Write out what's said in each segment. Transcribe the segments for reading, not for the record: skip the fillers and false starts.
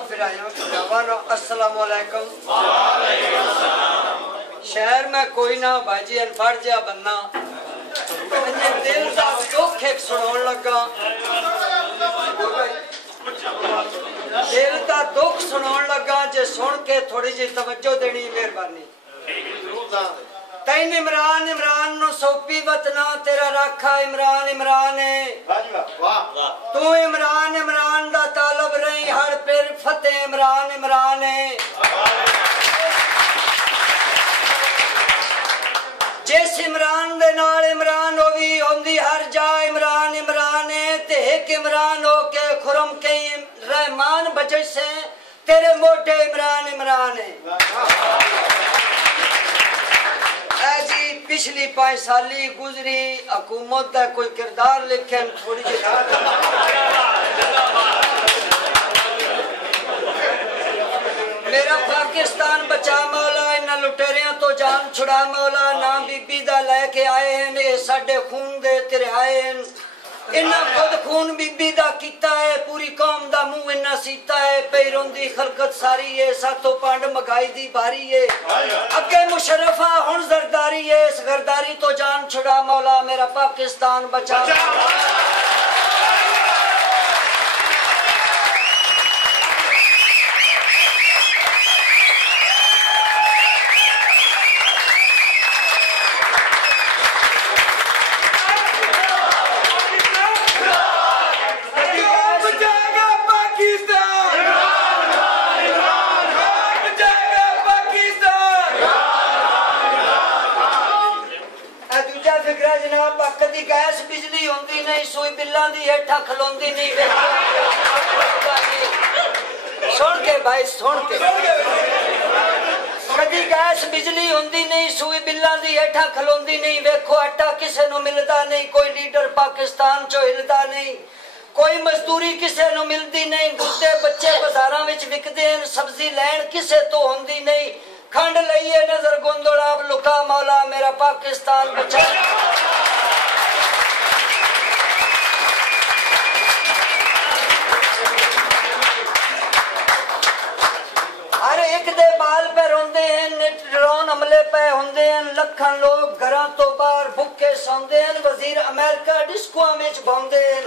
सब फिर अस्सलाम वालेकुम। शहर में कोई ना भाजी अनपढ़ जा बन्ना दिल का दुख एक सुनाउण लगा, दिल का दुख सुनाउण लगा। जे सुन के थोड़ी जी तवज्जो देनी मेहरबानी। तैन इमरान इमरान नु सौंपी वतना तेरा राखा इमरान इमरान है। तू इमरान इमरान दा तालब रही हर फिर फतेह इमरान इमरान है। जिस इमरान दे नाल इमरान होवी होंदी हर जा इमरान इमरान है। ते एक इमरान हो के खुरम के रहमान बजे से तेरे मोटे इमरान इमरान है। जी पिछली 5 साली गुजरी हुकूमत का कोई किरदार लिखे थोड़ी जी मेरा पाकिस्तान बचा मौला, इन्हां लुटेरियां तो जान छुड़ा मौला। ना बीबी दा लेके आए हैं ये साडे खून दे तेरे आए हैं। इन्हां खुद खून बीबी दा कीता है, पूरी कौम दा मुंह इन्हां सीता है। पैरोंदी खलकत सारी है, सातों पंड मगाई दी बारी है। अगे मुशर्रफा हुण जरदारी है, इस गरदारी तो जान छुड़ा मौला, मेरा पाकिस्तान बचा। कदी गैस बिजली होंदी नहीं, सुई बिल्लां दी हेठा खलोंदी नहीं। सुन के भाई सुन के, कदी गैस बिजली होंदी नहीं, सुई बिल्लां दी हेठा खलोंदी नहीं। वेखो आटा किसे नु मिलदा नहीं, कोई लीडर पाकिस्तान चो हिलदा नहीं, कोई मजदूरी किसे नु मिलदी नहीं। गुद्दे बच्चे बाजारां विच विकदे हैं, सब्जी लैण किसे तो होंदी नहीं। खंड लईए नजर गोंदोला लुका मौला, मेरा पाकिस्तान बचा। हर एक दे बाल पे रोंदे हैं, ड्रोन हमले पे होंदे हैं। लखन लोग घरां तो बाहर भुखे सौंदे हैं, वजीर अमेरिका डिस्कोआं विच बौंदे हैं।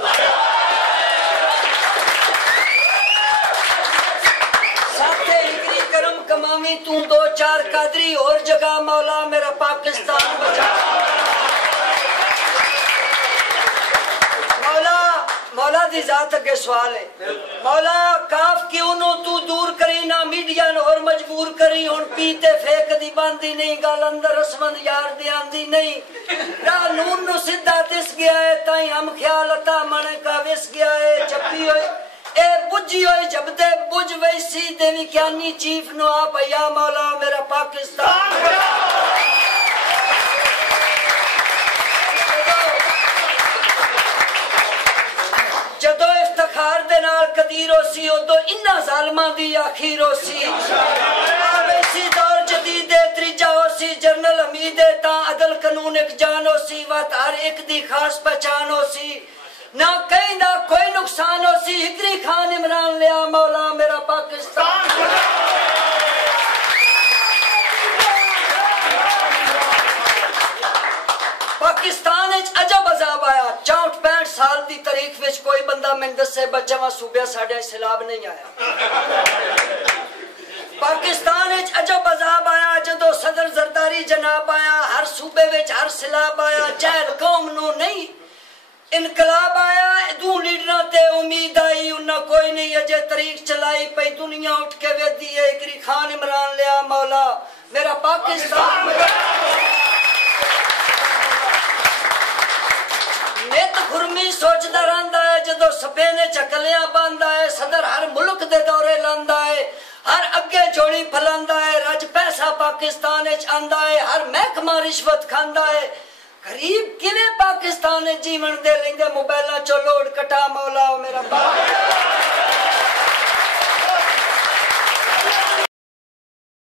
साथे हिगरी करम कमावी तू 2-4 कादरी और जगह मौला, मेरा पाकिस्तान बचा। मौला दी जात अगे सवाल है, मौला काफ क्यों नो तू दूर करी ना मीडिया नो और मजबूर करी। हुण पीते फेक दी बांधी नहीं, गल अंदर रसमंद यार दी आंदी नहीं। राह नून नो सीधा दिस गया है, ताई हम ख्याल अता मन का विस गया है। जब्बी होए ए बुझी होए जब दे बुझ वैसी देवी क्यानी चीफ नो आ भैया मौला, मेरा पाकिस्तान। जदों इफ्तिखार दे नाल कदीर होसी, उदों इन्हां ज़ालिमां दी आखिर होसी। आवेसी दौर जदीद दे त्रीजा होसी, जनरल हमीद तां अदल कानून एक जान होसी। वत हर एक दी खास पहचान होसी, ना कहीं ना कोई नुकसान होसी। हिगरी खान इमरान लिया मौला, मेरा पाकिस्तान। पाकिस्तान अजब अजाब आया। 64-65 साल की तारीख विच कोई बंदा मैनूं दस्से बच्चा सूबे साडे सैलाब नहीं आया। पाकिस्तान अजब अजाब आया जदों सदर जरदारी जनाब आया। हर सूबे विच हर सैलाब आया, जहल कौम नूं नहीं इनकलाब आया। दू लीडरां ते उम्मीद आई, उन्हां कोई नहीं अजे तरीक चलाई पई। दुनिया उठ के वेदी है, हिगरी खान इमरान लिया मौला, मेरा पाकिस्तान। नित खुरमी सोचदा रहिंदा है, जदों सफे ने चकलियां बांधा है। सदर हर मुल्क दे दौरे लांदा है, हर अगे जोड़ी फैलांदा है। रज पैसा पाकिस्तान विच आंदा है, हर महकमा रिश्वत खांदा है। गरीब किवें पाकिस्तान जीवन दे लेंदे मोबाइलां चो लोड कटा मौला, मेरा